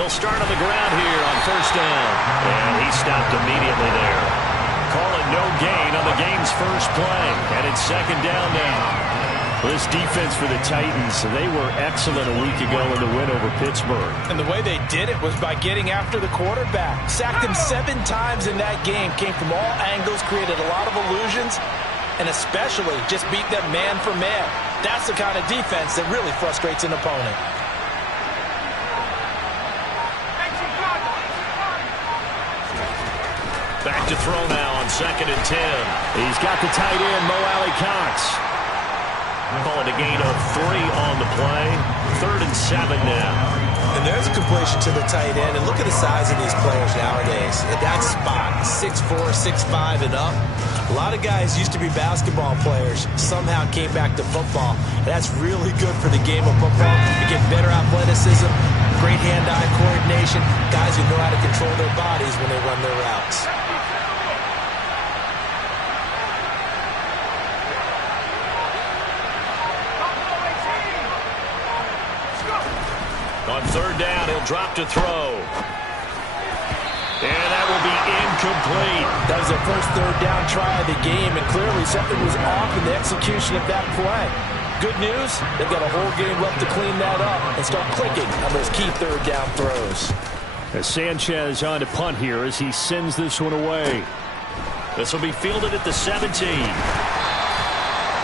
They'll start on the ground here on first down. And he stopped immediately there. Call it no gain on the game's first play. And it's second down now. This defense for the Titans, they were excellent a week ago in the win over Pittsburgh. And the way they did it was by getting after the quarterback. Sacked him 7 times in that game. Came from all angles, created a lot of illusions, and especially just beat them man for man. That's the kind of defense that really frustrates an opponent. Back to throw now on 2nd and 10. He's got the tight end, Mo Alley-Cox. Call it a gain of 3 on the play. 3rd and 7 now. And there's a completion to the tight end. And look at the size of these players nowadays. At that spot, 6'4", 6'5", and up. A lot of guys used to be basketball players. Somehow came back to football. And that's really good for the game of football. You get better athleticism, great hand-eye coordination. Guys who know how to control their bodies when they run their routes. On 3rd down, he'll drop to throw. And that will be incomplete. That was their first 3rd down try of the game, and clearly something was off in the execution of that play. Good news, they've got a whole game left to clean that up and start clicking on those key 3rd down throws. As Sanchez on to punt here as he sends this one away. This will be fielded at the 17.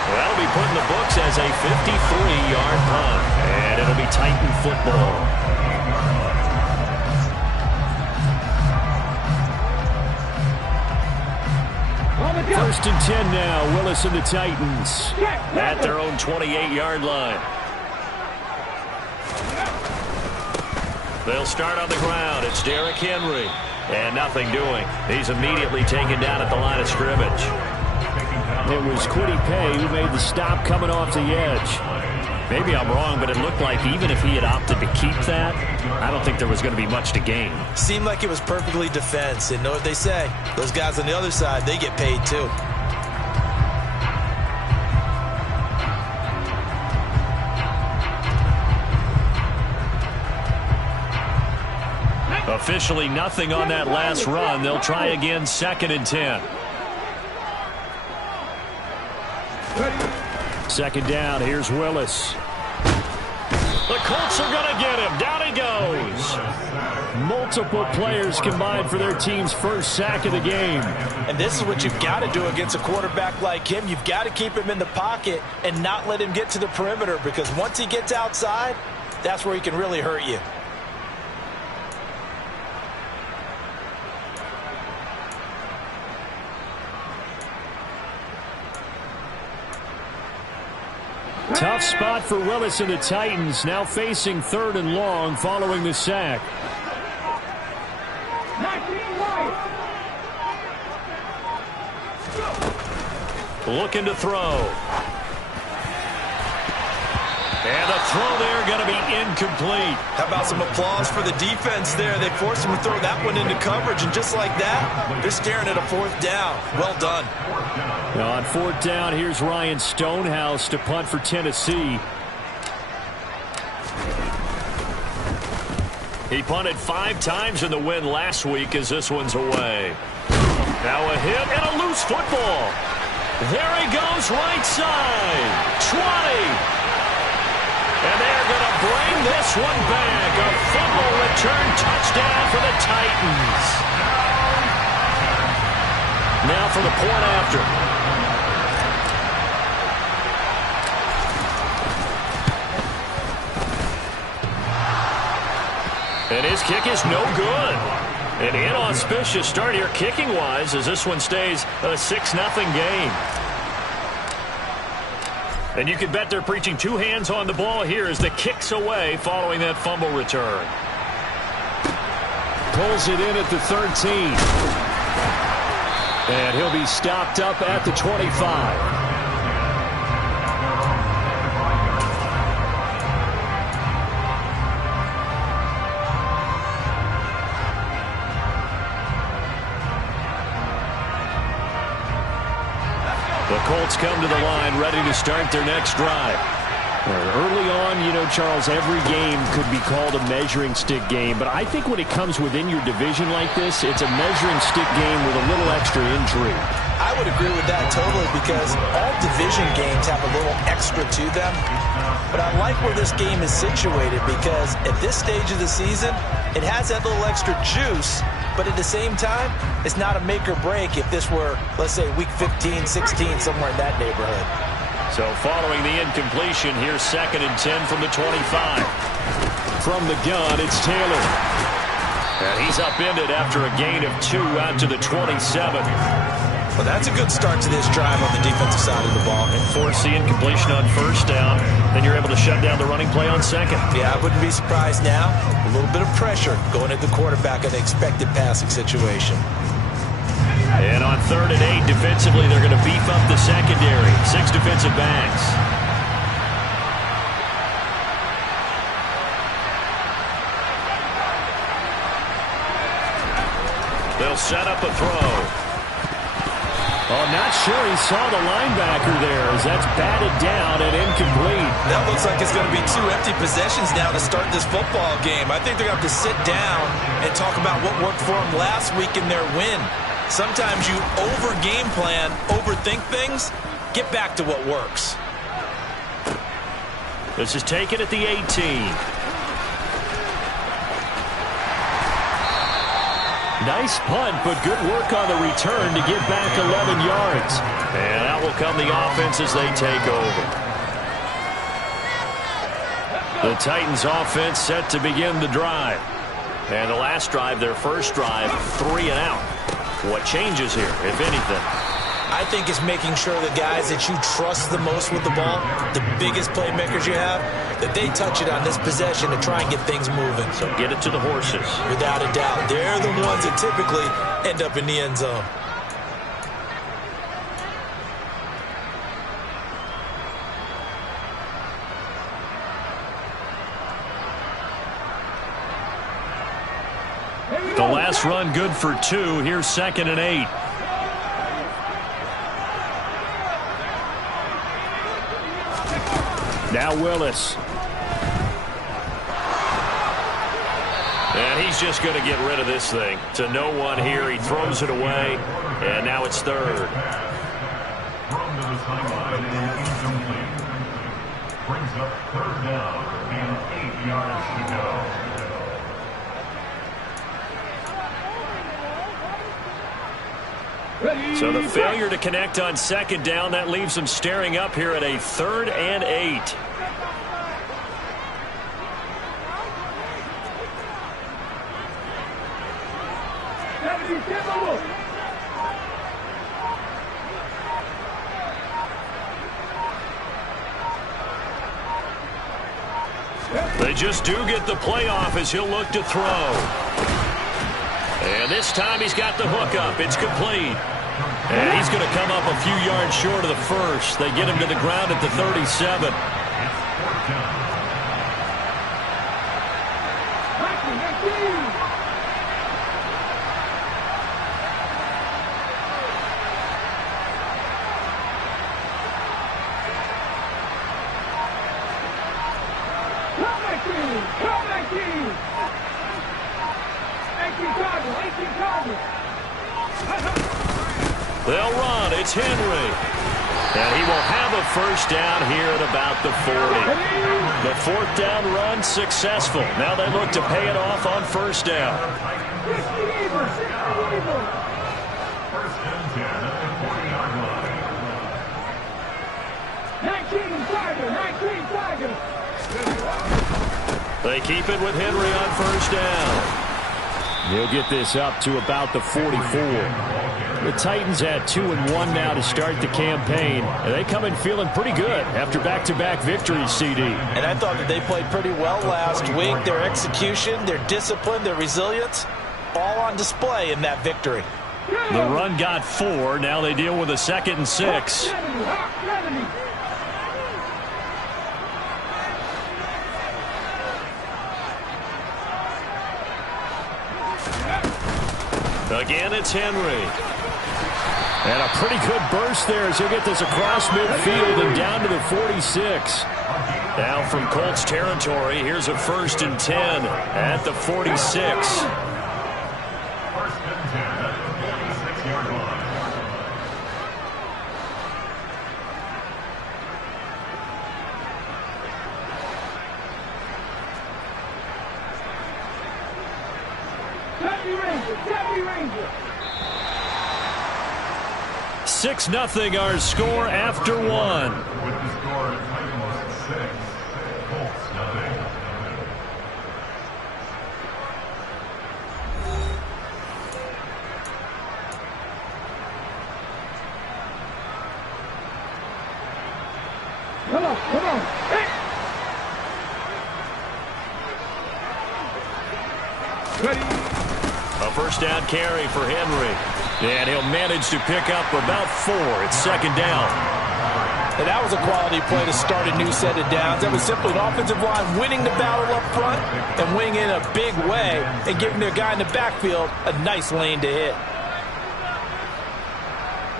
That'll be put in the books as a 53-yard punt. And it'll be Titan football. First and 10 now. Willis and the Titans at their own 28-yard line. They'll start on the ground. It's Derrick Henry. And nothing doing. He's immediately taken down at the line of scrimmage. It was Kwity Paye who made the stop coming off the edge. Maybe I'm wrong, but it looked like even if he had opted to keep that, I don't think there was going to be much to gain. Seemed like it was perfectly defense. And know what they say? Those guys on the other side, they get paid too. Officially nothing on that last run. They'll try again 2nd and 10. 2nd down, here's Willis. The Colts are going to get him. Down he goes. Multiple players combined for their team's first sack of the game. And this is what you've got to do against a quarterback like him. You've got to keep him in the pocket and not let him get to the perimeter, because once he gets outside, that's where he can really hurt you. Tough spot for Willis and the Titans, now facing 3rd and long following the sack. Looking to throw. And the throw there going to be incomplete. How about some applause for the defense there? They forced him to throw that one into coverage, and just like that, they're staring at a 4th down. Well done. Now on 4th down, here's Ryan Stonehouse to punt for Tennessee. He punted 5 times in the win last week as this one's away. Now a hit and a loose football. There he goes, right side. 20. And they're going to bring this one back. A fumble return touchdown for the Titans. Now for the point after. And his kick is no good. An inauspicious start here kicking-wise as this one stays a 6-0 game. And you can bet they're preaching 2 hands on the ball here as the kick's away following that fumble return. Pulls it in at the 13. And he'll be stopped up at the 25. The Colts come to the line ready to start their next drive. Early on, you know, Charles, every game could be called a measuring stick game. But I think when it comes within your division like this, it's a measuring stick game with a little extra intrigue. I would agree with that totally because all division games have a little extra to them. But I like where this game is situated because at this stage of the season, it has that little extra juice. But at the same time, it's not a make or break if this were, let's say, week 15, 16, somewhere in that neighborhood. So following the incompletion, here's 2nd and 10 from the 25. From the gun, it's Taylor. And he's upended after a gain of 2 out to the 27. Well, that's a good start to this drive on the defensive side of the ball. And force the incompletion on 1st down. Then you're able to shut down the running play on 2nd. Yeah, I wouldn't be surprised now. A little bit of pressure going at the quarterback in an expected passing situation. And on 3rd and 8, defensively, they're going to beef up the secondary. 6 defensive backs. They'll set up a throw. Oh, not sure he saw the linebacker there as that's batted down and incomplete. That looks like it's going to be 2 empty possessions now to start this football game. I think they're going to have to sit down and talk about what worked for them last week in their win. Sometimes you over-game plan, overthink things, get back to what works. This is taken at the 18. Nice punt, but good work on the return to get back 11 yards. And out will come the offense as they take over. The Titans offense set to begin the drive. And the last drive, their first drive, 3 and out. What changes here, if anything? I think it's making sure the guys that you trust the most with the ball, the biggest playmakers you have, that they touch it on this possession to try and get things moving. So get it to the horses. Without a doubt. They're the ones that typically end up in the end zone. The last run good for 2. Here's 2nd and 8. Now Willis. And he's just going to get rid of this thing. To no one here. He throws it away. And now it's 3rd. Brings up 3rd down and 8 yards to go. So the failure to connect on 2nd down, that leaves them staring up here at a 3rd and 8. They just do get the playoff as he'll look to throw. And this time he's got the hook up. It's complete. And he's going to come up a few yards short of the first. They get him to the ground at the 37. They'll run. It's Henry. And he will have a first down here at about the 40. The 4th down run successful. Now they look to pay it off on 1st down. First and 10 at the 40-yard line. They keep it with Henry on 1st down. He'll get this up to about the 44. The Titans at 2-1 now to start the campaign. And they come in feeling pretty good after back-to-back victories, CD. And I thought that they played pretty well last week. Their execution, their discipline, their resilience, all on display in that victory. The run got 4. Now they deal with a 2nd and 6. Again, it's Henry. And a pretty good burst there as he'll get this across midfield and down to the 46. Now from Colts territory, here's a 1st and 10 at the 46. 1st and 10 at the 46-yard line. Tabby Ranger. 6-0 our score after one. With the score at Titans 6, Colts nothing. Come on. Hey. Ready. A 1st down carry for Henry. And he'll manage to pick up about 4. It's 2nd down. And that was a quality play to start a new set of downs. That was simply an offensive line winning the battle up front and winning in a big way and giving their guy in the backfield a nice lane to hit.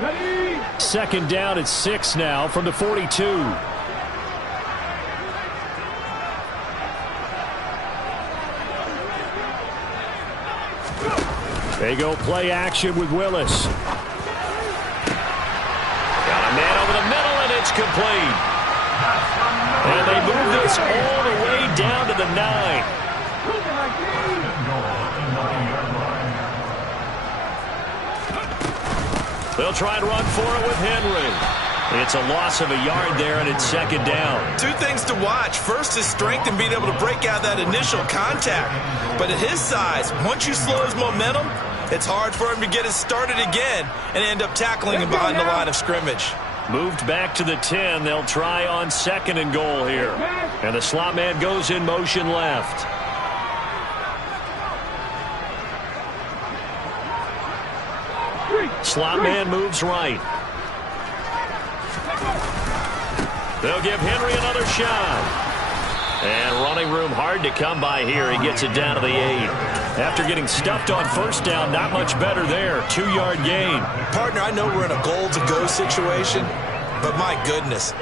Ready. 2nd down at 6 now from the 42. They go play action with Willis. Got a man over the middle, and it's complete. And they move this all the way down to the 9. They'll try and run for it with Henry. It's a loss of a yard there, and it's 2nd down. 2 things to watch. First, his strength and being able to break out that initial contact. But at his size, once you slow his momentum, it's hard for him to get it started again and end up tackling him behind the line of scrimmage. Moved back to the 10. They'll try on 2nd and goal here. And the slot man goes in motion left. Slot man moves right. They'll give Henry another shot. And running room hard to come by here. He gets it down to the 8. After getting stuffed on 1st down, not much better there. 2-yard gain. Partner, I know we're in a goal-to-go situation, but my goodness,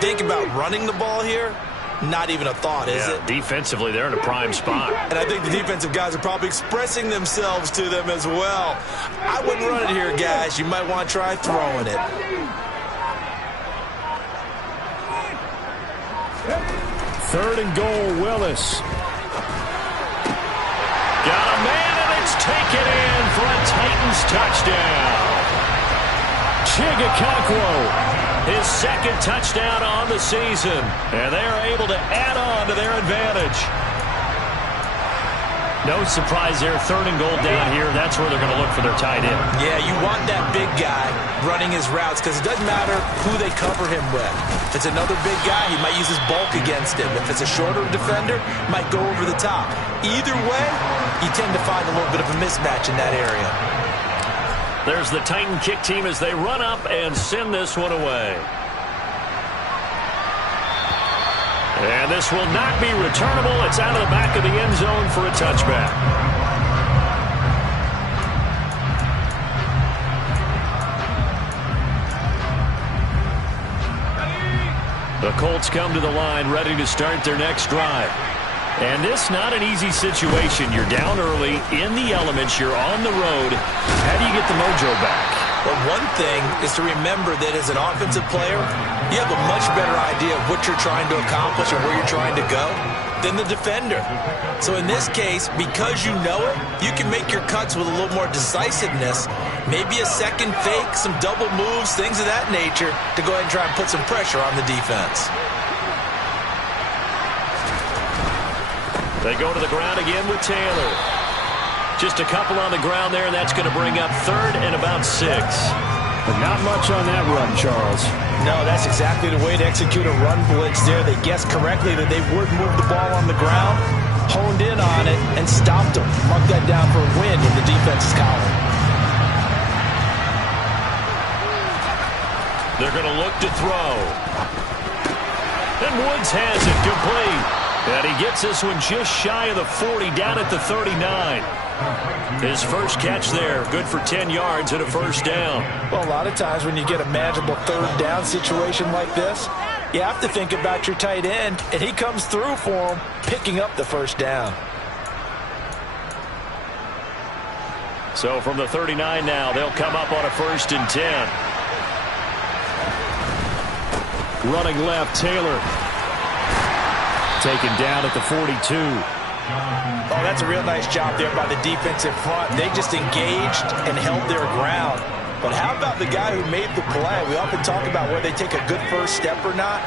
think about running the ball here. Not even a thought, is it? Defensively, they're in a prime spot. And I think the defensive guys are probably expressing themselves to them as well. I wouldn't run it here, guys. You might want to try throwing it. Third and goal, Willis. Got a man, and it's taken in for a Titans touchdown. Chigakakwo, his 2nd touchdown on the season. And they're able to add on to their advantage. No surprise there, 3rd and goal down here. That's where they're going to look for their tight end. Yeah, you want that big guy running his routes because it doesn't matter who they cover him with. If it's another big guy, he might use his bulk against him. If it's a shorter defender, he might go over the top. Either way, you tend to find a little bit of a mismatch in that area. There's the Titan kick team as they run up and send this one away. And this will not be returnable. It's out of the back of the end zone for a touchback. The Colts come to the line ready to start their next drive. And this not an easy situation. You're down early, in the elements, you're on the road. How do you get the mojo back? But one thing is to remember that as an offensive player, you have a much better idea of what you're trying to accomplish and where you're trying to go than the defender. So in this case, because you know it, you can make your cuts with a little more decisiveness, maybe a second fake, some double moves, things of that nature, to go ahead and try and put some pressure on the defense. They go to the ground again with Taylor. Just a couple on the ground there, and that's going to bring up 3rd and about 6. But not much on that run, Charles. No, that's exactly the way to execute a run blitz there. They guessed correctly that they would move the ball on the ground, honed in on it, and stopped them. Mark that down for a win in the defense's column. They're going to look to throw. And Woods has it complete. And he gets this one just shy of the 40, down at the 39. His first catch there, good for 10 yards and a 1st down. Well, a lot of times when you get a manageable 3rd down situation like this, You have to think about your tight end, and he comes through for him, picking up the first down. So from the 39 now, they'll come up on a 1st and 10. Running left, Taylor. Taken down at the 42. Oh, that's a real nice job there by the defensive front. They just engaged and held their ground. But how about the guy who made the play? We often talk about whether they take a good first step or not.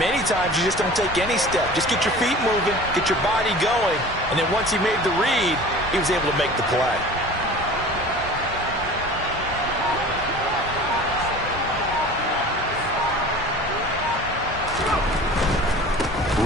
Many times you just don't take any step. Just get your feet moving, get your body going, and then once he made the read, he was able to make the play.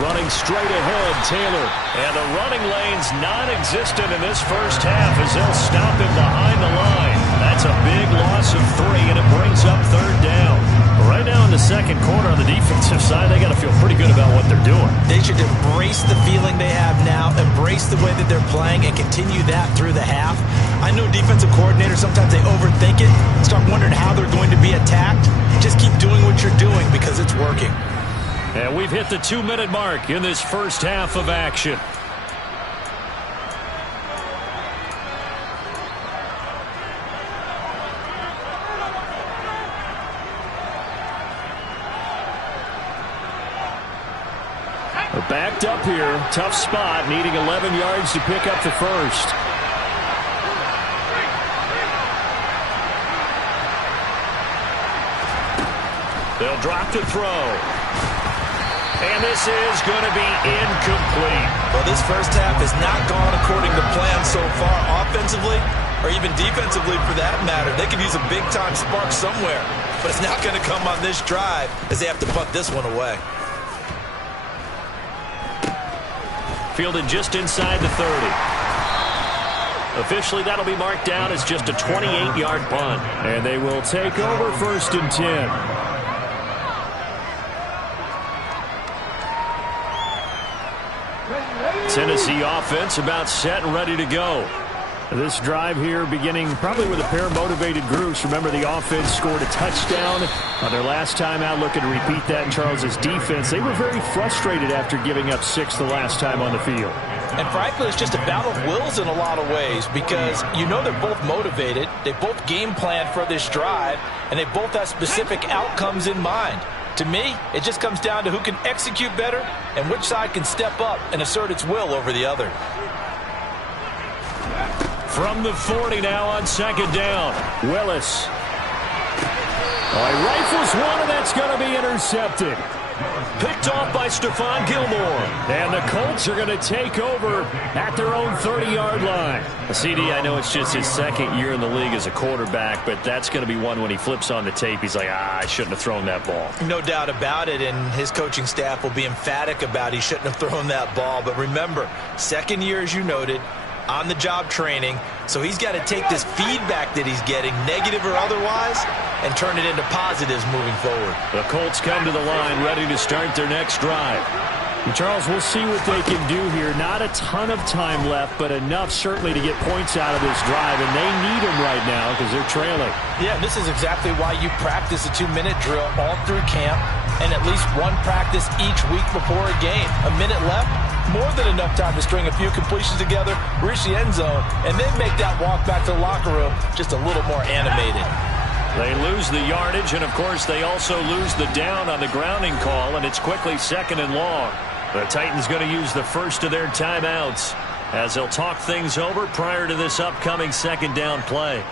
Running straight ahead, Taylor. And the running lane's non-existent in this first half as they'll stop him behind the line. That's a big loss of 3, and it brings up 3rd down. Right now in the second quarter on the defensive side, they got to feel pretty good about what they're doing. They should embrace the feeling they have now, embrace the way that they're playing, and continue that through the half. I know defensive coordinators, sometimes they overthink it, start wondering how they're going to be attacked. Just keep doing what you're doing because it's working. And we've hit the 2-minute mark in this first half of action. They're backed up here. Tough spot, needing 11 yards to pick up the first. They'll drop to throw. And this is going to be incomplete. Well, this first half has not gone according to plan so far, offensively or even defensively for that matter. They could use a big-time spark somewhere, but it's not going to come on this drive as they have to punt this one away. Fielded just inside the 30. Officially, that'll be marked down as just a 28-yard punt. And they will take over 1st and 10. Tennessee offense about set and ready to go. This drive here beginning probably with a pair of motivated groups. Remember, the offense scored a touchdown on their last time out. Looking to repeat that in Charles's defense. They were very frustrated after giving up 6 the last time on the field. And frankly, it's just a battle of wills in a lot of ways because you know they're both motivated. They both game plan for this drive, and they both have specific outcomes in mind. To me, it just comes down to who can execute better and which side can step up and assert its will over the other. From the 40 now on 2nd down, Willis. He rifles one, and that's going to be intercepted. Picked off by Stephon Gilmore. And the Colts are going to take over at their own 30-yard line. CD, I know it's just his 2nd year in the league as a quarterback, but that's going to be one when he flips on the tape. He's like, I shouldn't have thrown that ball. No doubt about it, and his coaching staff will be emphatic about he shouldn't have thrown that ball. But remember, 2nd year, as you noted, on-the-job training, so he's got to take this feedback that he's getting, negative or otherwise, and turn it into positives moving forward. The Colts come to the line, ready to start their next drive. And Charles, we'll see what they can do here. Not a ton of time left, but enough certainly to get points out of this drive, and they need them right now because they're trailing. Yeah, this is exactly why you practice a 2-minute drill all through camp and at least one practice each week before a game. A minute left, more than enough time to string a few completions together, reach the end zone, and then make that walk back to the locker room just a little more animated. They lose the yardage, and of course they also lose the down on the grounding call, and it's quickly 2nd and long. The Titans going to use the first of their timeouts as they'll talk things over prior to this upcoming 2nd down play.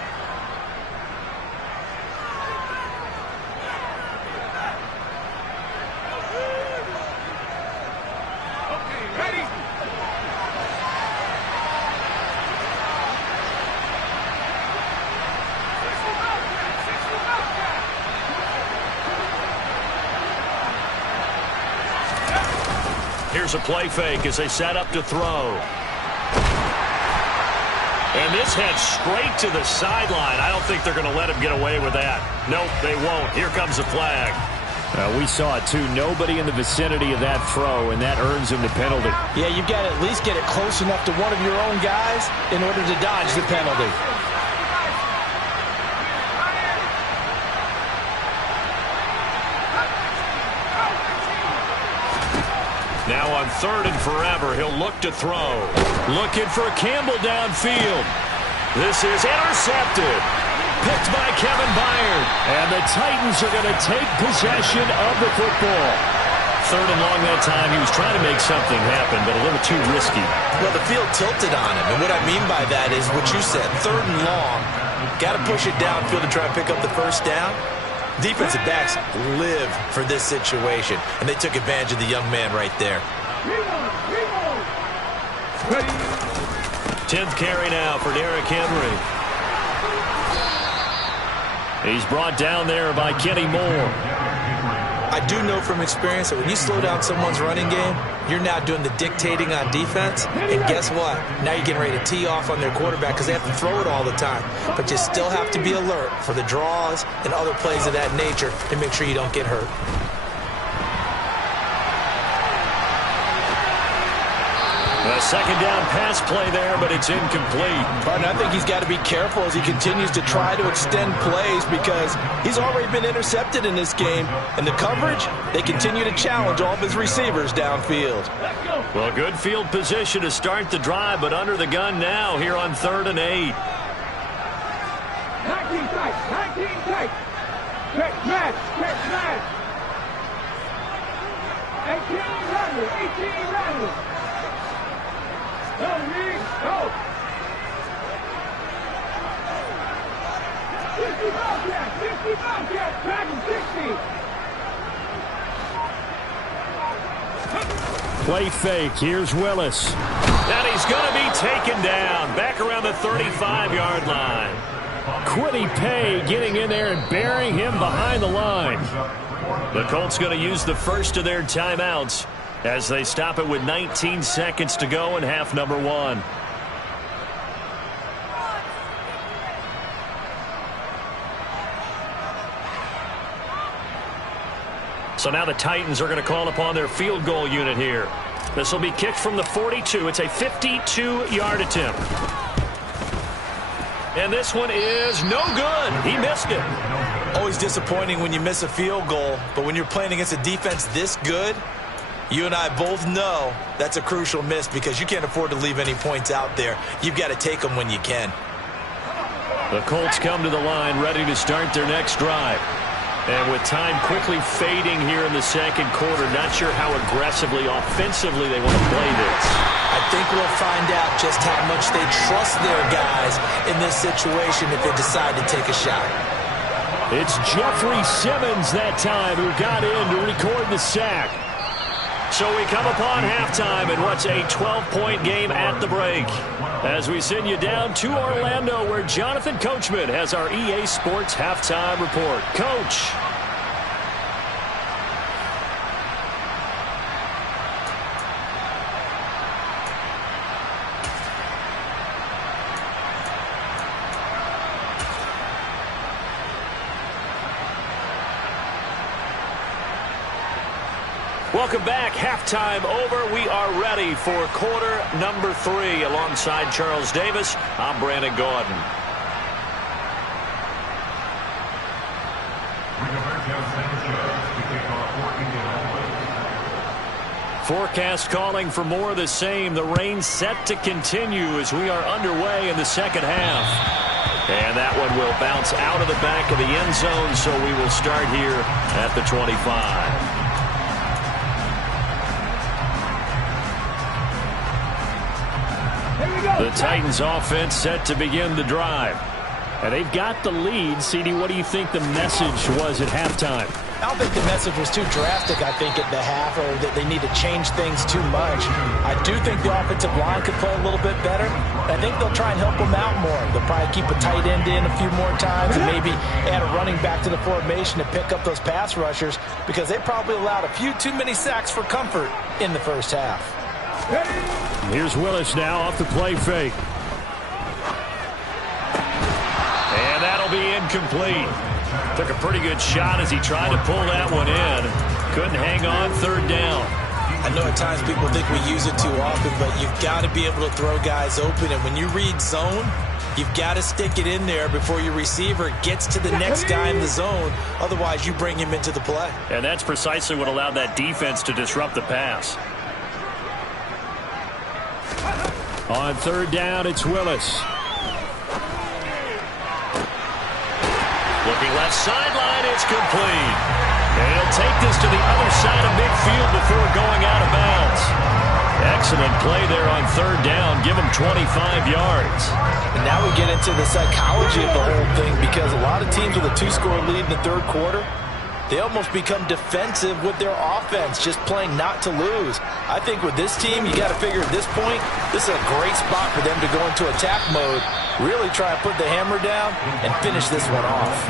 Here's a play fake as they set up to throw. And this heads straight to the sideline. I don't think they're going to let him get away with that. Nope, they won't. Here comes the flag. We saw it, too. Nobody in the vicinity of that throw, and that earns him the penalty. Yeah, you've got to at least get it close enough to one of your own guys in order to dodge the penalty. Now on 3rd and forever, he'll look to throw. Looking for Campbell downfield. This is intercepted. Picked by Kevin Byard. And the Titans are going to take possession of the football. 3rd and long that time. He was trying to make something happen, but a little too risky. Well, the field tilted on him. And what I mean by that is what you said. 3rd and long. Got to push it downfield to try and pick up the first down. Defensive backs live for this situation. And they took advantage of the young man right there. 10th carry now for Derrick Henry. He's brought down there by Kenny Moore. I do know from experience that when you slow down someone's running game, you're now doing the dictating on defense. And guess what? Now you're getting ready to tee off on their quarterback because they have to throw it all the time. But you still have to be alert for the draws and other plays of that nature to make sure you don't get hurt. A second down pass play there, but it's incomplete. Partner, I think he's got to be careful as he continues to try to extend plays because he's already been intercepted in this game. And the coverage, they continue to challenge all of his receivers downfield. Well, good field position to start the drive, but under the gun now here on 3rd and 8. 19 tight. Check match. 18 runners. Go, Reed, go! 50 Bobcats, back in 60. Play fake. Here's Willis. And he's going to be taken down back around the 35-yard line. Kwity Paye getting in there and burying him behind the line. The Colts going to use the first of their timeouts as they stop it with 19 seconds to go in half number 1. So now the Titans are going to call upon their field goal unit here. This will be kicked from the 42. It's a 52-yard attempt. And this one is no good. He missed it. Always disappointing when you miss a field goal, but when you're playing against a defense this good, you and I both know that's a crucial miss because you can't afford to leave any points out there. You've got to take them when you can. The Colts come to the line ready to start their next drive. And with time quickly fading here in the second quarter, not sure how aggressively, offensively they want to play this. I think we'll find out just how much they trust their guys in this situation if they decide to take a shot. It's Jeffrey Simmons that time who got in to record the sack. So we come upon halftime in what's a 12-point game at the break. As we send you down to Orlando where Jonathan Coachman has our EA Sports halftime report. Coach. Welcome back. Halftime over. We are ready for quarter number 3. Alongside Charles Davis, I'm Brandon Gaudin. Forecast calling for more of the same. The rain set to continue as we are underway in the second half. And that one will bounce out of the back of the end zone, so we will start here at the 25. The Titans offense set to begin the drive. And they've got the lead. CD, what do you think the message was at halftime? I don't think the message was too drastic, I think, at the half, or that they need to change things too much. I do think the offensive line could play a little bit better. I think they'll try and help them out more. They'll probably keep a tight end in a few more times and maybe add a running back to the formation to pick up those pass rushers because they probably allowed a few too many sacks for comfort in the first half. Here's Willis now off the play fake. And that'll be incomplete. Took a pretty good shot as he tried to pull that one in. Couldn't hang on third down. I know at times people think we use it too often, but you've got to be able to throw guys open. And when you read zone, you've got to stick it in there before your receiver gets to the next guy in the zone. Otherwise, you bring him into the play. And that's precisely what allowed that defense to disrupt the pass. On third down, it's Willis. Looking left sideline, it's complete. And he'll take this to the other side of midfield before going out of bounds. Excellent play there on third down. Give him 25 yards. And now we get into the psychology of the whole thing, because a lot of teams with a 2-score lead in the third quarter, they almost become defensive with their offense, just playing not to lose. I think with this team, you got to figure at this point, this is a great spot for them to go into attack mode, really try and put the hammer down and finish this one off.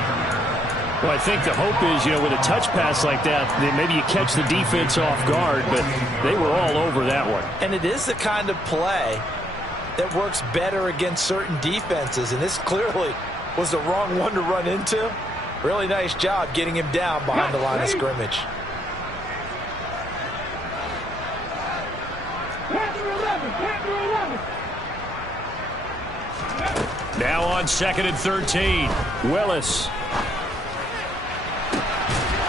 Well, I think the hope is, with a touch pass like that, maybe you catch the defense off guard, but they were all over that one. And it is the kind of play that works better against certain defenses, and this clearly was the wrong one to run into. Really nice job getting him down behind the line of scrimmage. Now on 2nd and 13, Willis.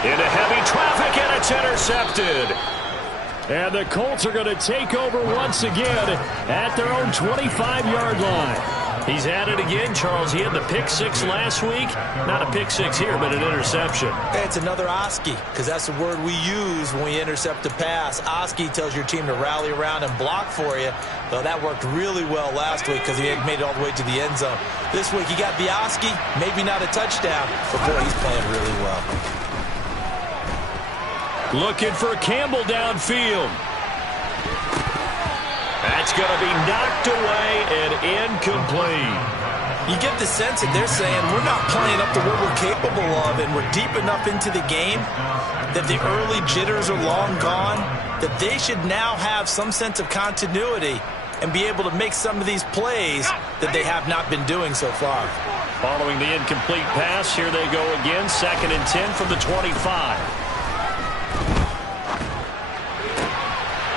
Into heavy traffic, and it's intercepted. And the Colts are going to take over once again at their own 25-yard line. He's at it again, Charles. He had the pick six last week. Not a pick six here, but an interception. It's another Oski, because that's the word we use when we intercept a pass. Oski tells your team to rally around and block for you. Well, that worked really well last week because he had made it all the way to the end zone. This week he got the Oski, maybe not a touchdown, but boy, he's playing really well. Looking for Campbell downfield. That's going to be knocked away and incomplete. You get the sense that they're saying we're not playing up to what we're capable of, and we're deep enough into the game that the early jitters are long gone, that they should now have some sense of continuity and be able to make some of these plays that they have not been doing so far. Following the incomplete pass, here they go again, 2nd and 10 from the 25.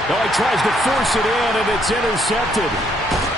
No, he tries to force it in, and it's intercepted.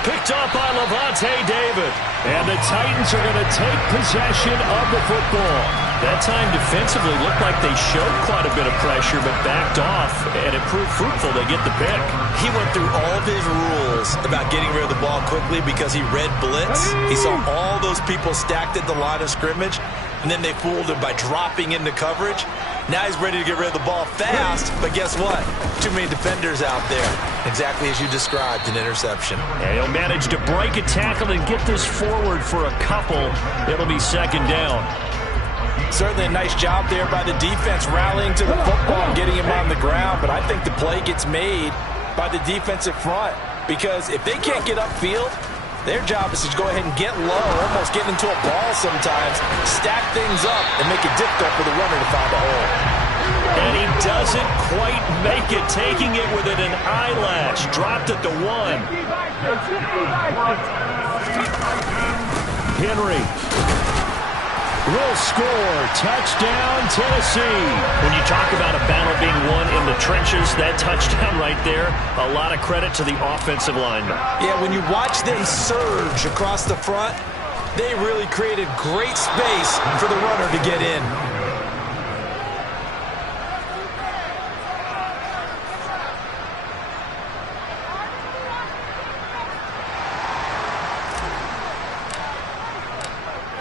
Picked up by Lavonte David. And the Titans are going to take possession of the football. That time defensively looked like they showed quite a bit of pressure, but backed off, and it proved fruitful. They get the pick. He went through all of his rules about getting rid of the ball quickly because he read blitz. He saw all those people stacked at the line of scrimmage, and then they fooled him by dropping into coverage. Now he's ready to get rid of the ball fast, but guess what? Too many defenders out there. Exactly as you described, an interception. And he'll manage to break a tackle and get this forward for a couple. It'll be 2nd down. Certainly a nice job there by the defense, rallying to the football and getting him on the ground, but I think the play gets made by the defensive front, because if they can't get upfield, their job is to go ahead and get low, almost get into a ball sometimes, stack things up, and make it difficult for the runner to find a hole. And he doesn't quite make it, taking it within an eyelash. Dropped at the 1. Henry will score. Touchdown, Tennessee. When you talk about a battle being won in the trenches, that touchdown right there, a lot of credit to the offensive lineman. Yeah, when you watch them surge across the front, they really created great space for the runner to get in.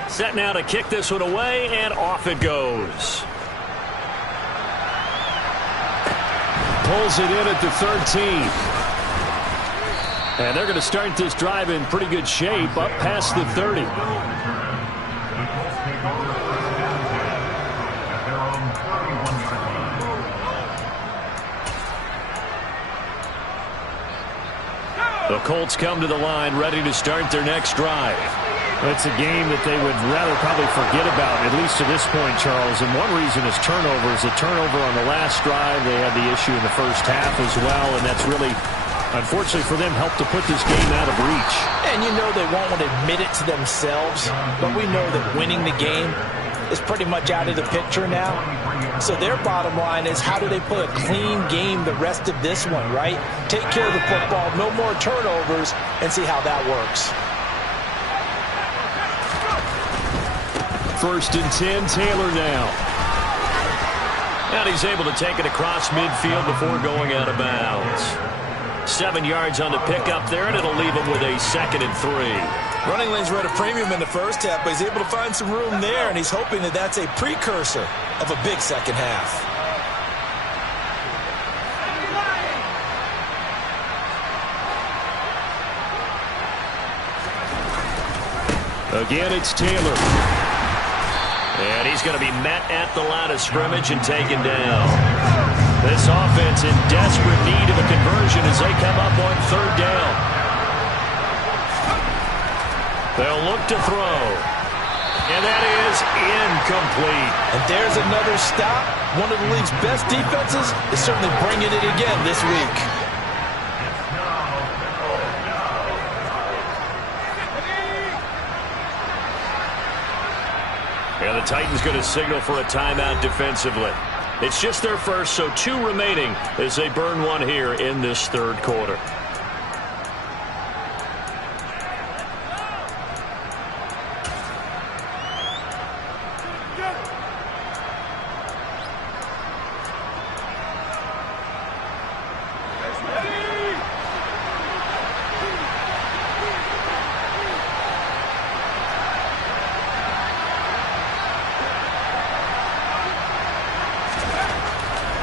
Set now to kick this one away, and off it goes. Pulls it in at the 13. And they're going to start this drive in pretty good shape, up past the 30. The Colts come to the line, ready to start their next drive. It's a game that they would rather probably forget about, at least to this point, Charles. And one reason is turnovers. A turnover on the last drive. They had the issue in the first half as well, and that's really, unfortunately for them, helped to put this game out of reach. And you know they won't want to admit it to themselves, but we know that winning the game is pretty much out of the picture now. So their bottom line is, how do they play a clean game the rest of this one, right? Take care of the football, no more turnovers, and see how that works. 1st and 10, Taylor now. And he's able to take it across midfield before going out of bounds. 7 yards on the pickup there, and it'll leave him with a 2nd and 3. Running lanes were at a premium in the first half, but he's able to find some room there, and he's hoping that that's a precursor of a big second half. Again, it's Taylor. And he's going to be met at the line of scrimmage and taken down. This offense in desperate need of a conversion as they come up on 3rd down. They'll look to throw. And that is incomplete. And there's another stop. One of the league's best defenses is certainly bringing it again this week. And the Titans going to signal for a timeout defensively. It's just their first, so 2 remaining as they burn one here in this 3rd quarter.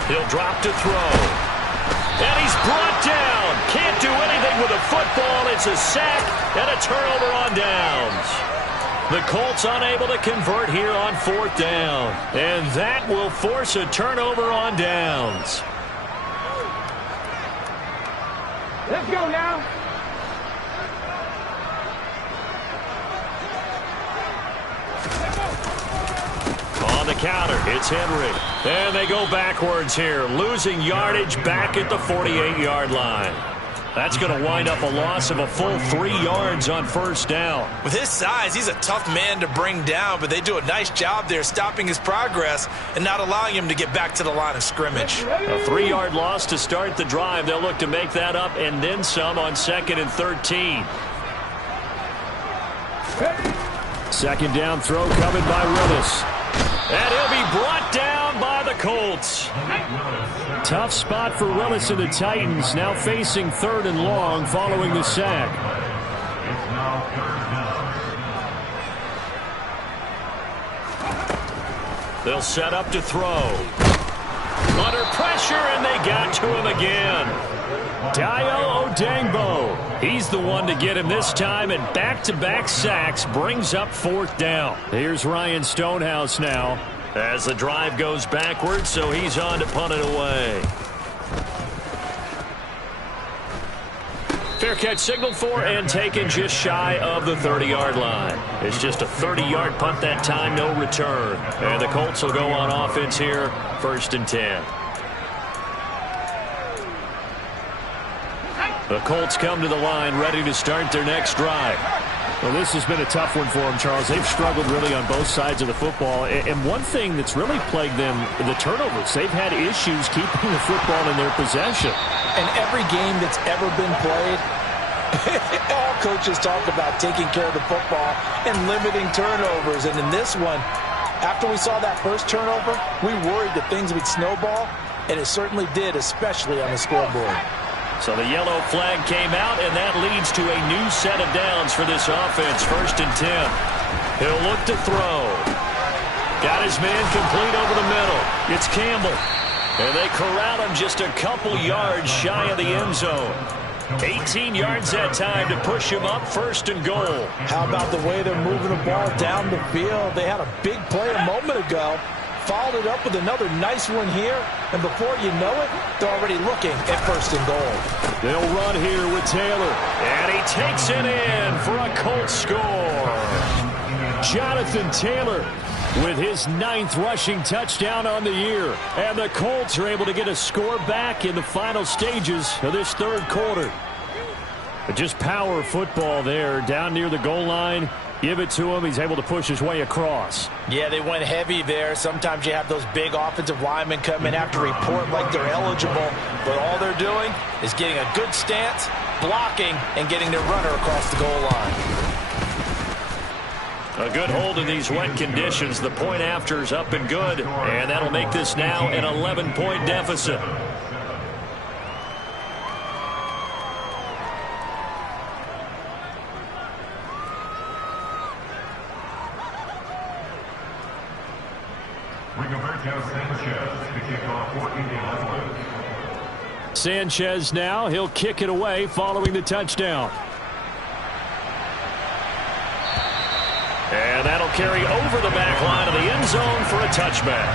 He'll drop to throw. And he's brought down. Can't do anything with a football. It's a sack and a turnover on downs. The Colts unable to convert here on 4th down. And that will force a turnover on downs. Let's go now. On the counter, it's Henry. And they go backwards here, losing yardage back at the 48-yard line. That's going to wind up a loss of a full 3 yards on 1st down. With his size, he's a tough man to bring down, but they do a nice job there stopping his progress and not allowing him to get back to the line of scrimmage. A 3-yard loss to start the drive. They'll look to make that up and then some on 2nd and 13. 2nd down throw coming by Willis. And he'll be brought down by the Colts. Tough spot for Willis and the Titans, now facing 3rd and long following the sack. It's now 3rd down. They'll set up to throw. Under pressure, and they got to him again. Dayo Odeyingbo. He's the one to get him this time, and back-to-back sacks brings up 4th down. Here's Ryan Stonehouse now. As the drive goes backwards, so he's on to punt it away. Fair catch signaled for and taken just shy of the 30-yard line. It's just a 30-yard punt that time, no return. And the Colts will go on offense here, 1st and 10. The Colts come to the line ready to start their next drive. Well, this has been a tough one for them, Charles. They've struggled really on both sides of the football. And one thing that's really plagued them, the turnovers. They've had issues keeping the football in their possession. And every game that's ever been played, all coaches talk about taking care of the football and limiting turnovers. And in this one, after we saw that first turnover, we worried that things would snowball, and it certainly did, especially on the scoreboard. So the yellow flag came out, and that leads to a new set of downs for this offense. 1st and 10. He'll look to throw. Got his man complete over the middle. It's Campbell. And they corral him just a couple yards shy of the end zone. 18 yards that time to push him up 1st and goal. How about the way they're moving the ball down the field? They had a big play a moment ago. Followed it up with another nice one here, and before you know it, they're already looking at 1st and goal. They'll run here with Taylor. And he takes it in for a Colts score. Jonathan Taylor with his 9th rushing touchdown on the year. And the Colts are able to get a score back in the final stages of this 3rd quarter. But just power football there down near the goal line. Give it to him. He's able to push his way across. Yeah, they went heavy there. Sometimes you have those big offensive linemen come in after report like they're eligible. But all they're doing is getting a good stance, blocking, and getting their runner across the goal line. A good hold in these wet conditions. The point after is up and good. And that'll make this now an 11-point deficit. Rigoberto Sanchez to kick off for Indianapolis. Sanchez now, he'll kick it away following the touchdown. And that'll carry over the back line of the end zone for a touchback.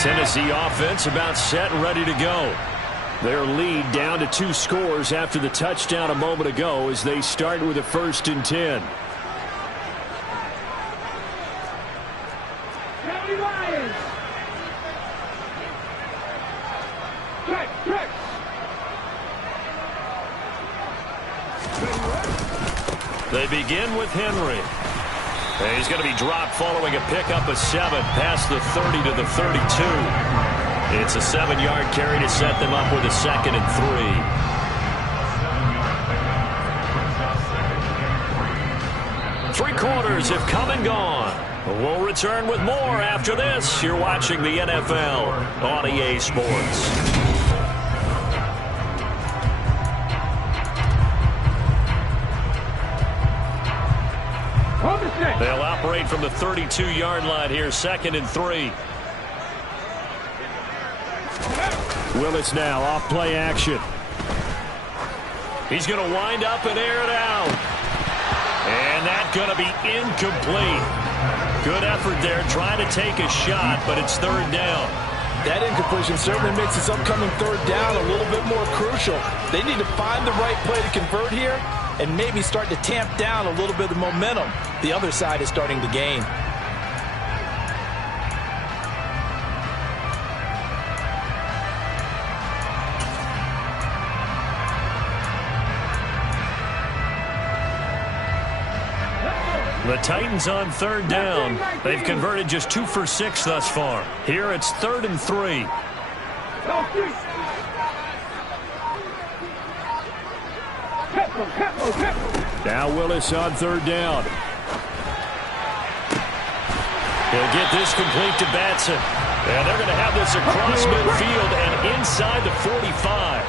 Tennessee offense about set and ready to go. Their lead down to 2 scores after the touchdown a moment ago as they start with a 1st and 10. They begin with Henry. And he's going to be dropped following a pickup of 7 past the 30 to the 32. It's a 7-yard carry to set them up with a 2nd and 3. 3 quarters have come and gone. We'll return with more after this. You're watching the NFL on EA Sports. They'll operate from the 32-yard line here, 2nd and 3. Willis now off play action. He's going to wind up and air it out. And that's going to be incomplete. Good effort there trying to take a shot, but it's 3rd down. That incompletion certainly makes this upcoming 3rd down a little bit more crucial. They need to find the right play to convert here and maybe start to tamp down a little bit of the momentum the other side is starting to gain. The Titans on 3rd down. They've converted just 2 for 6 thus far. Here it's 3rd and 3. Now Willis on 3rd down. He'll get this complete to Batson. And they're going to have this across midfield and inside the 45.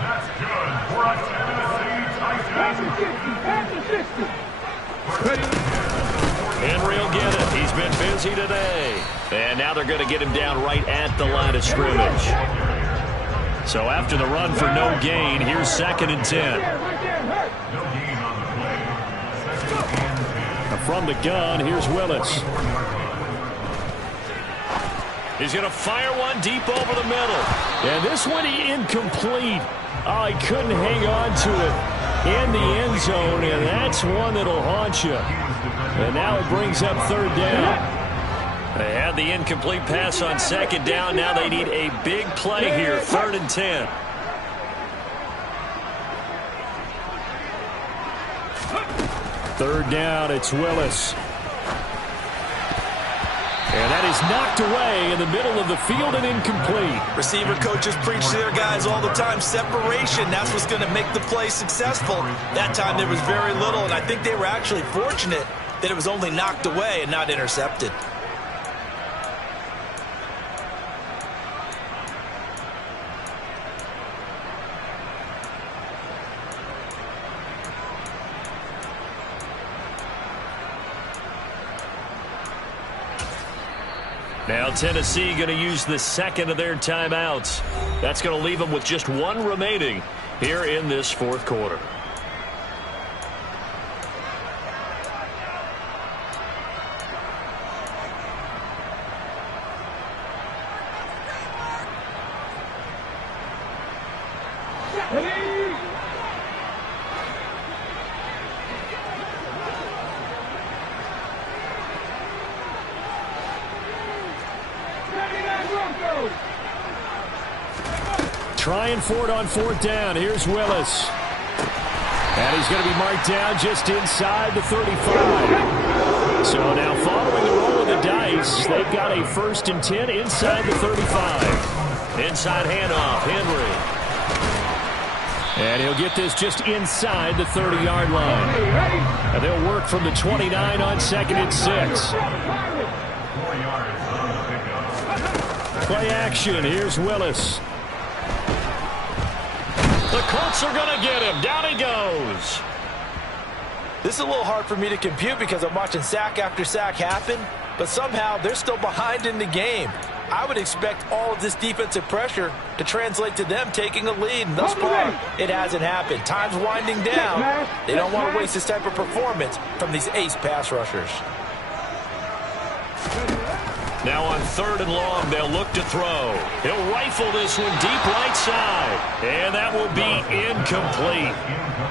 That's good for a Tennessee Titans. Henry will get it. He's been busy today. And now they're going to get him down right at the line of scrimmage. So after the run for no gain, here's 2nd and 10. From the gun, here's Willis. He's going to fire one deep over the middle. And this one incomplete. Oh, he couldn't hang on to it in the end zone, and that's one that'll haunt you. And now it brings up 3rd down. They had the incomplete pass on 2nd down. Now they need a big play here, 3rd and 10. Third down, it's Willis. And that is knocked away in the middle of the field and incomplete. Receiver coaches preach to their guys all the time. Separation, that's what's going to make the play successful. That time there was very little, and I think they were actually fortunate that it was only knocked away and not intercepted. Now Tennessee going to use the 2nd of their timeouts. That's going to leave them with just 1 remaining here in this 4th quarter. Trying for it on 4th down. Here's Willis. And he's going to be marked down just inside the 35. So now following the roll of the dice, they've got a 1st and 10 inside the 35. Inside handoff, Henry. And he'll get this just inside the 30-yard line. And they'll work from the 29 on 2nd and 6. 4 yards on the pickup. Play action. Here's Willis. The Colts are going to get him. Down he goes. This is a little hard for me to compute because I'm watching sack after sack happen, but somehow they're still behind in the game. I would expect all of this defensive pressure to translate to them taking a lead, and thus far, it hasn't happened. Time's winding down. They don't want to waste this type of performance from these ace pass rushers. Now on 3rd and long, they'll look to throw. He'll rifle this one deep right side, and that will be incomplete.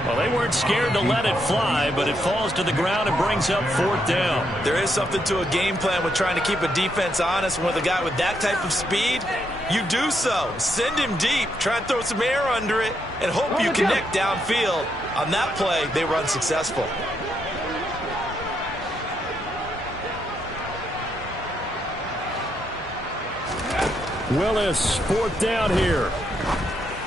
Well, they weren't scared to let it fly, but it falls to the ground and brings up 4th down. There is something to a game plan with trying to keep a defense honest. With a guy with that type of speed, you do so. Send him deep, try and throw some air under it, and hope you connect downfield. On that play, they were unsuccessful. Willis, 4th down here.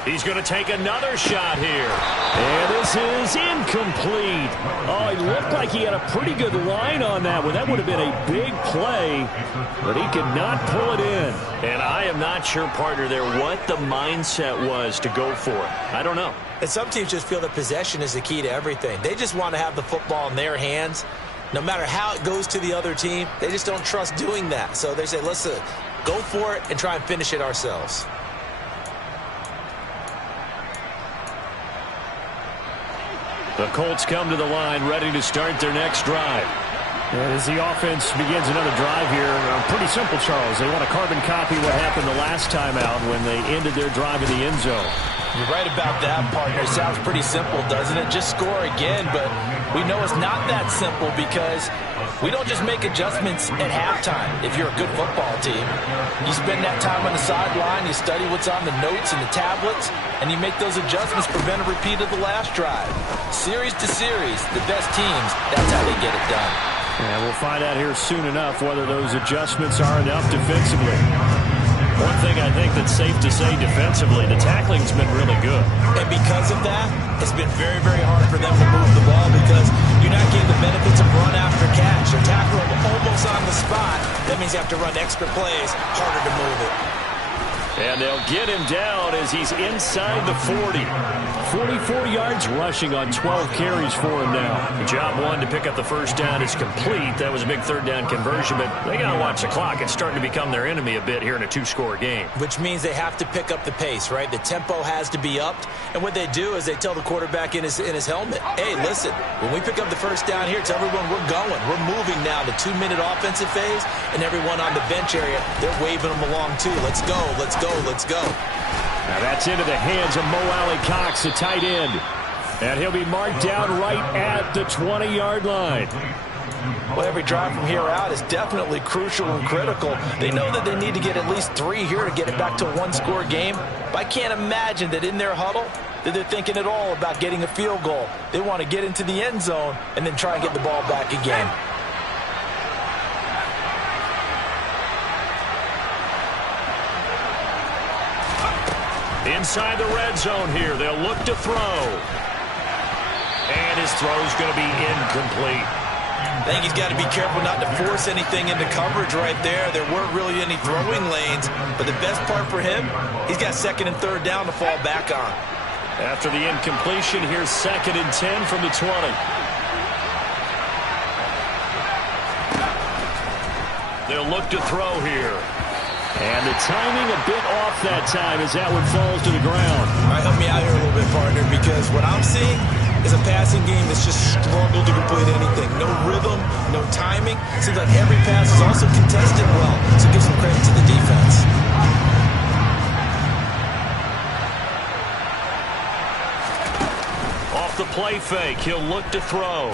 He's going to take another shot here. And this is incomplete. Oh, he looked like he had a pretty good line on that one. That would have been a big play, but he could not pull it in. And I am not sure, partner, there what the mindset was to go for it. I don't know. And some teams just feel that possession is the key to everything. They just want to have the football in their hands. No matter how it goes to the other team, they just don't trust doing that. So they say, listen, go for it and try and finish it ourselves. The Colts come to the line ready to start their next drive. And as the offense begins another drive here, pretty simple, Charles. They want to carbon copy what happened the last time out when they ended their drive in the end zone. You're right about that, partner. Sounds pretty simple, doesn't it? Just score again, but we know it's not that simple because we don't just make adjustments at halftime if you're a good football team. You spend that time on the sideline, you study what's on the notes and the tablets, and you make those adjustments, prevent a repeat of the last drive. Series to series, the best teams, that's how they get it done. And we'll find out here soon enough whether those adjustments are enough defensively. One thing I think that's safe to say defensively, the tackling's been really good. And because of that, it's been very, very hard for them to move the ball because you're not getting the benefits of run after catch. You're tackling almost on the spot. That means you have to run extra plays, harder to move it. And they'll get him down as he's inside the 40. 44 yards rushing on 12 carries for him now. Job one to pick up the first down is complete. That was a big 3rd down conversion, but they got to watch the clock. It's starting to become their enemy a bit here in a 2-score game. Which means they have to pick up the pace, right? The tempo has to be upped. And what they do is they tell the quarterback in his helmet, hey, listen, when we pick up the first down here, tell everyone we're going. We're moving now to 2-minute offensive phase, and everyone on the bench area, they're waving them along too. Let's go, let's go, let's go. Now that's into the hands of Mo Alley-Cox, the tight end. And he'll be marked down right at the 20-yard line. Well, every drive from here out is definitely crucial and critical. They know that they need to get at least 3 here to get it back to a 1-score game. But I can't imagine that in their huddle that they're thinking at all about getting a field goal. They want to get into the end zone and then try and get the ball back again. Inside the red zone here, they'll look to throw. And his throw's going to be incomplete. I think he's got to be careful not to force anything into coverage right there. There weren't really any throwing lanes, but the best part for him, he's got 2nd and 3rd down to fall back on. After the incompletion, here's 2nd and 10 from the 20. They'll look to throw here. And the timing a bit off that time as that one falls to the ground. All right, help me out here a little bit, partner, because what I'm seeing is a passing game that's just struggled to complete anything. No rhythm, no timing. Seems like every pass is also contested well, so give some credit to the defense. Off the play fake, he'll look to throw.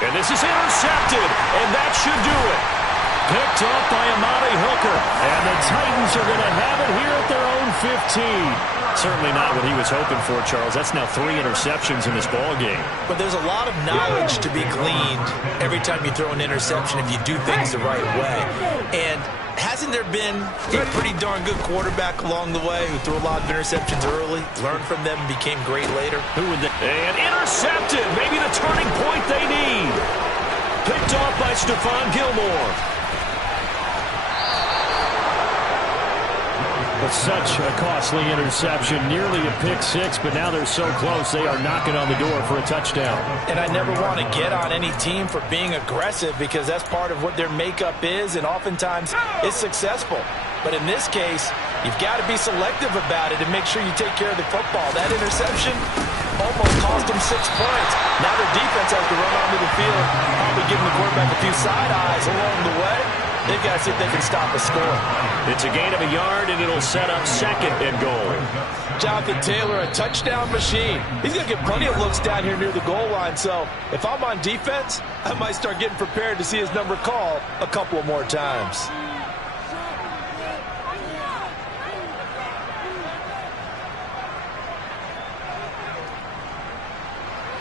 And this is intercepted, and that should do it. Picked up by Amari Hooker. And the Titans are going to have it here at their own 15. Certainly not what he was hoping for, Charles. That's now 3 interceptions in this ballgame. But there's a lot of knowledge to be gleaned every time you throw an interception if you do things the right way. And hasn't there been a pretty darn good quarterback along the way who threw a lot of interceptions early, learned from them, and became great later? Who would they? And intercepted. Maybe the turning point they need. Picked off by Stephon Gilmore. But such a costly interception, nearly a pick six, but now they're so close they are knocking on the door for a touchdown. And I never want to get on any team for being aggressive because that's part of what their makeup is, and oftentimes it's successful. But in this case, you've got to be selective about it and make sure you take care of the football. That interception almost cost them 6 points. Now their defense has to run onto the field, probably giving the quarterback a few side eyes along the way. They've got to see if they can stop a score. It's a gain of a yard, and it'll set up 2nd and goal. Jonathan Taylor, a touchdown machine. He's going to get plenty of looks down here near the goal line. So if I'm on defense, I might start getting prepared to see his number called a couple of more times.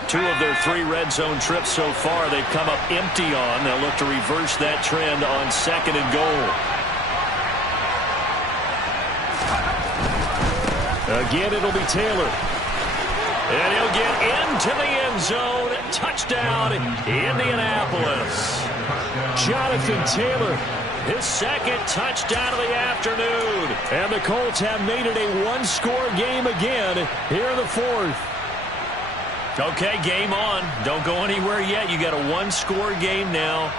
Two of their 3 red zone trips so far they've come up empty on. They'll look to reverse that trend on 2nd and goal. Again, it'll be Taylor. And he'll get into the end zone. Touchdown, Indianapolis. Jonathan Taylor. His 2nd touchdown of the afternoon. And the Colts have made it a one-score game again here in the 4th. Okay, game on. Don't go anywhere yet. You got a one-score game now.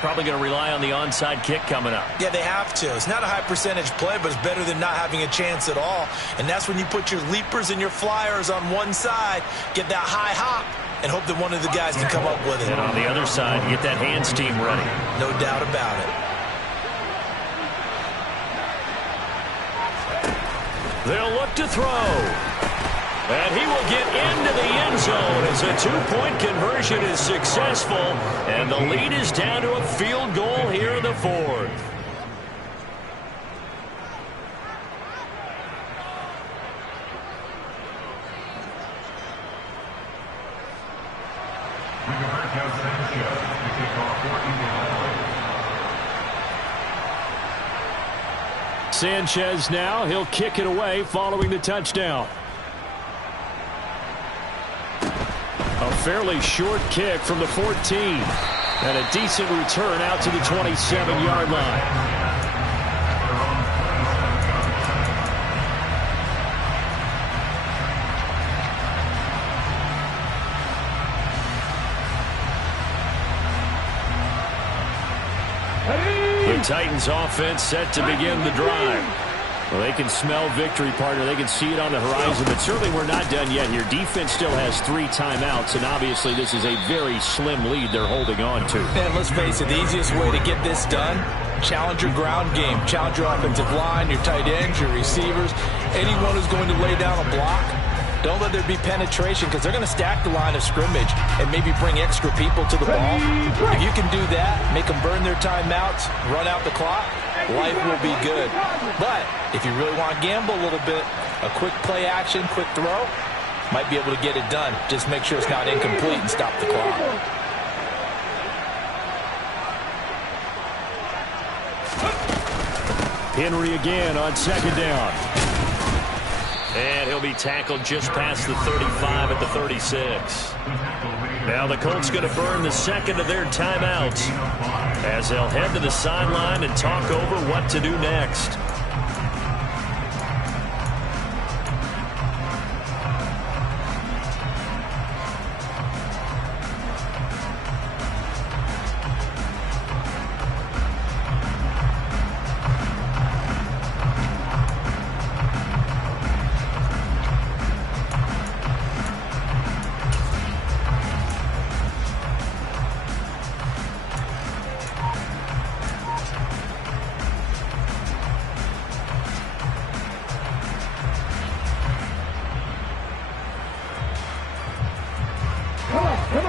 Probably going to rely on the onside kick coming up. Yeah, they have to. It's not a high percentage play, but it's better than not having a chance at all. And that's when you put your leapers and your flyers on one side, get that high hop, and hope that one of the guys can come up with it. And on the other side, you get that hands team ready. No doubt about it. They'll look to throw. And he will get into the end zone as a 2-point conversion is successful. And the lead is down to a field goal here in the 4th. Sanchez now, he'll kick it away following the touchdown. A fairly short kick from the 14. And a decent return out to the 27-yard line. The Titans offense set to begin the drive. Well, they can smell victory, partner. They can see it on the horizon, but certainly we're not done yet here. Defense still has 3 timeouts, and obviously this is a very slim lead they're holding on to. And let's face it, the easiest way to get this done, challenge your ground game. Challenge your offensive line, your tight ends, your receivers, anyone who's going to lay down a block. Don't let there be penetration because they're going to stack the line of scrimmage and maybe bring extra people to the ball. If you can do that, make them burn their timeouts, run out the clock, life will be good. But if you really want to gamble a little bit, a quick play action, quick throw, might be able to get it done. Just make sure it's not incomplete and stop the clock. Henry again on 2nd down. And he'll be tackled just past the 35 at the 36. Now the Colts going to burn the 2nd of their timeouts as they'll head to the sideline and talk over what to do next.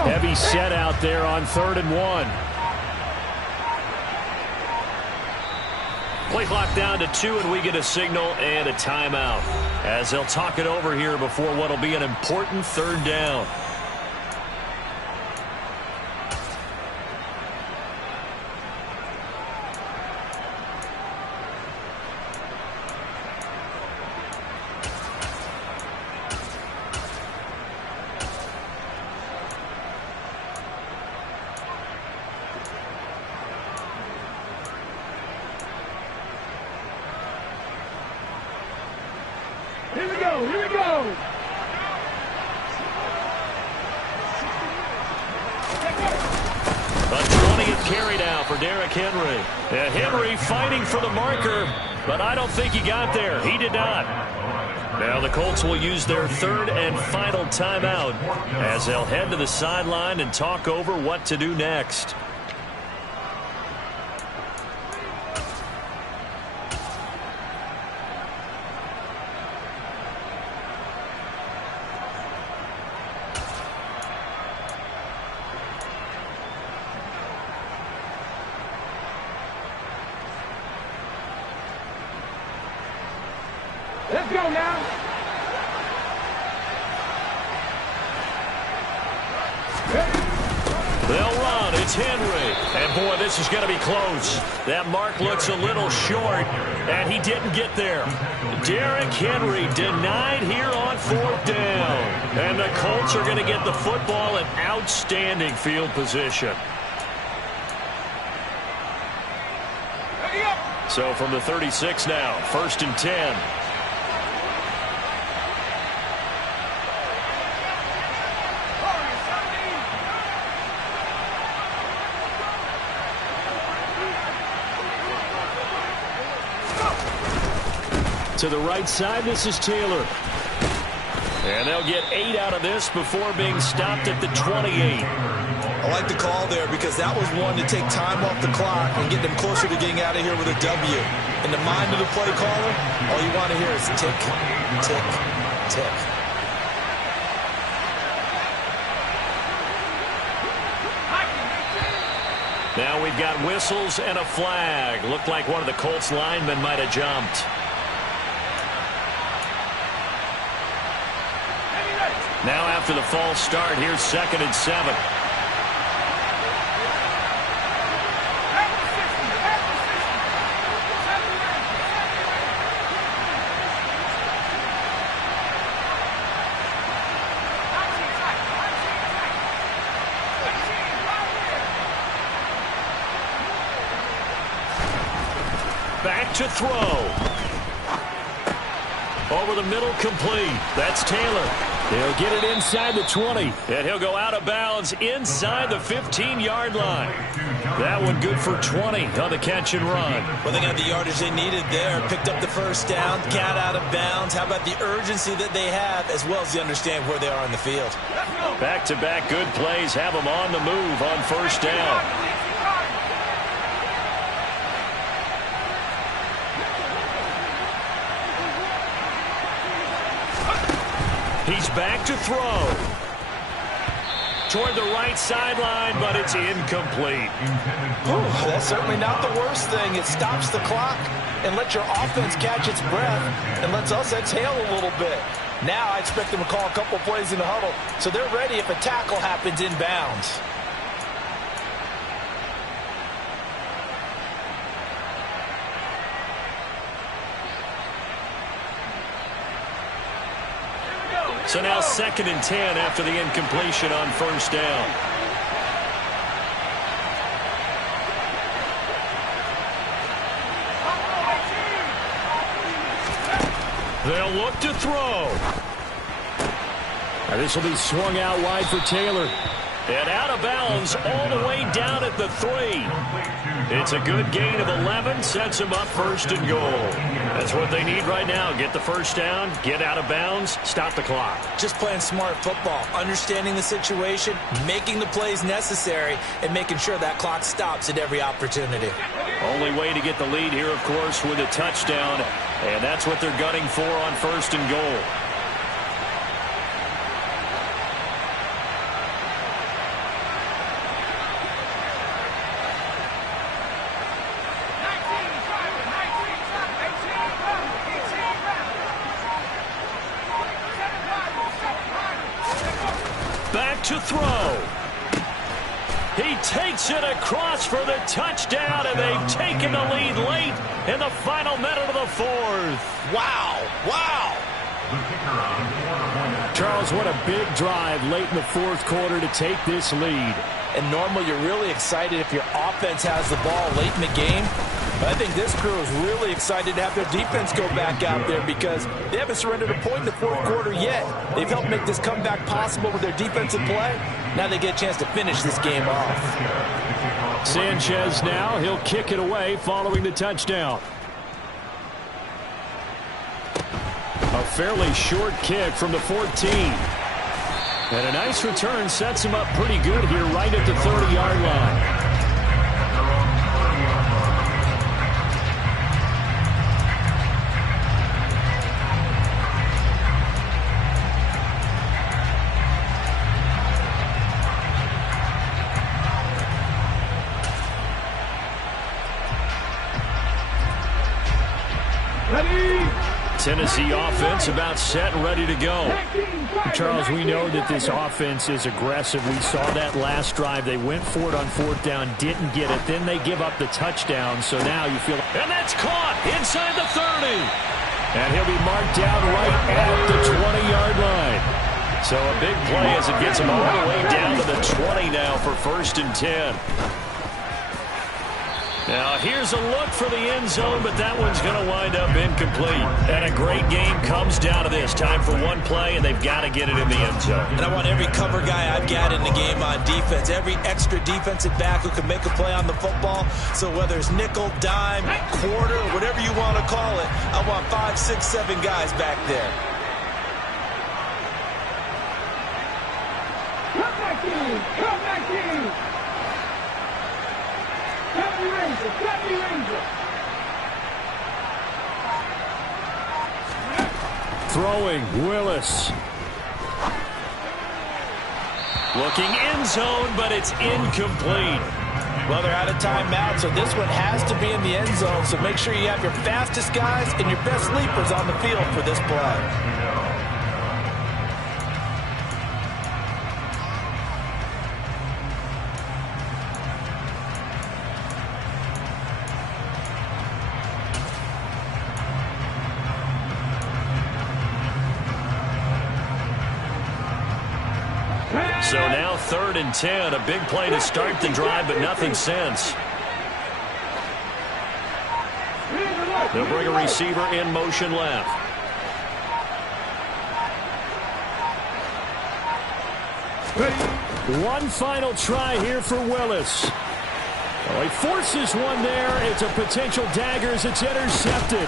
Heavy set out there on 3rd and 1. Play clock down to 2, and we get a signal and a timeout as they'll talk it over here before what will be an important 3rd down. Here we go. Here we go. A 20th carry now for Derrick Henry. And Henry fighting for the marker, but I don't think he got there. He did not. Now the Colts will use their third and final timeout as they'll head to the sideline and talk over what to do next. Let's go now. They'll run. It's Henry. And, boy, this is going to be close. That mark looks a little short, and he didn't get there. Derrick Henry denied here on fourth down. And the Colts are going to get the football in outstanding field position. So from the 36 now, 1st and 10. To the right side, this is Taylor. And they'll get 8 out of this before being stopped at the 28. I like the call there because that was one to take time off the clock and get them closer to getting out of here with a W. In the mind of the play caller, all you want to hear is tick, tick, tick. Now we've got whistles and a flag. Looked like one of the Colts linemen might have jumped. Now after the false start, here's 2nd and 7. Back to throw. Over the middle, complete. That's Taylor. He'll get it inside the 20. And he'll go out of bounds inside the 15-yard line. That one good for 20 on the catch and run. Well, they got the yardage they needed there. Picked up the first down, got out of bounds. How about the urgency that they have as well as they understand where they are on the field? Back-to-back good plays have them on the move on 1st down. He's back to throw. Toward the right sideline, but it's incomplete. Ooh, that's certainly not the worst thing. It stops the clock and lets your offense catch its breath and lets us exhale a little bit. Now I expect them to call a couple plays in the huddle so they're ready if a tackle happens inbounds. So now 2nd and 10 after the incompletion on 1st down. They'll look to throw. Now this will be swung out wide for Taylor. And out of bounds all the way down at the 3. It's a good gain of 11, sets them up 1st and goal. That's what they need right now. Get the first down, get out of bounds, stop the clock. Just playing smart football, understanding the situation, making the plays necessary, and making sure that clock stops at every opportunity. Only way to get the lead here, of course, with a touchdown, and that's what they're gunning for on 1st and goal. Back to throw. He takes it across for the touchdown, and they've taken the lead late in the final minute of the 4th. Wow, wow. Charles, what a big drive late in the 4th quarter to take this lead. And normally you're really excited if your offense has the ball late in the game. I think this crew is really excited to have their defense go back out there because they haven't surrendered a point in the fourth quarter yet. They've helped make this comeback possible with their defensive play. Now they get a chance to finish this game off. Sanchez now, he'll kick it away following the touchdown. A fairly short kick from the 14. And a nice return sets him up pretty good here right at the 30-yard line. Tennessee offense about set and ready to go. Charles, we know that this offense is aggressive. We saw that last drive. They went for it on fourth down, didn't get it. Then they give up the touchdown. So now you feel... And that's caught inside the 30. And he'll be marked down right at the 20-yard line. So a big play as it gets him all the way down to the 20 now for 1st and 10. Now, here's a look for the end zone, but that one's going to wind up incomplete. And a great game comes down to this. Time for one play, and they've got to get it in the end zone. And I want every cover guy I've got in the game on defense, every extra defensive back who can make a play on the football. So whether it's nickel, dime, quarter, whatever you want to call it, I want 5, 6, 7 guys back there. Come back in! Come back in! Throwing, Willis. Looking end zone, but it's incomplete. Well, they're out of timeout, so this one has to be in the end zone. So make sure you have your fastest guys and your best sleepers on the field for this play. So now 3rd and 10, a big play to start the drive, but nothing since. They'll bring a receiver in motion left. One final try here for Willis. Oh, he forces one there. It's a potential dagger as it's intercepted.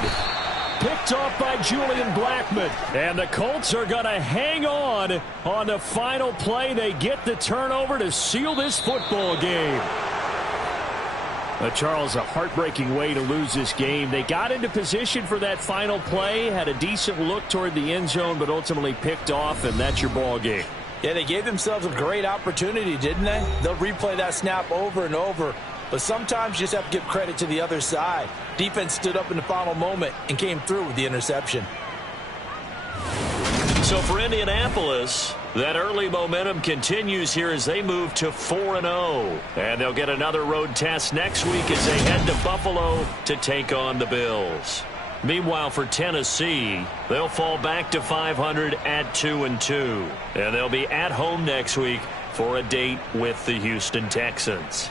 Picked off by Julian Blackmon. And the Colts are going to hang on the final play. They get the turnover to seal this football game. Charles, a heartbreaking way to lose this game. They got into position for that final play, had a decent look toward the end zone, but ultimately picked off, and that's your ball game. Yeah, they gave themselves a great opportunity, didn't they? They'll replay that snap over and over. But sometimes you just have to give credit to the other side. Defense stood up in the final moment and came through with the interception. So for Indianapolis, that early momentum continues here as they move to 4-0. And they'll get another road test next week as they head to Buffalo to take on the Bills. Meanwhile, for Tennessee, they'll fall back to 500 at 2-2. And they'll be at home next week for a date with the Houston Texans.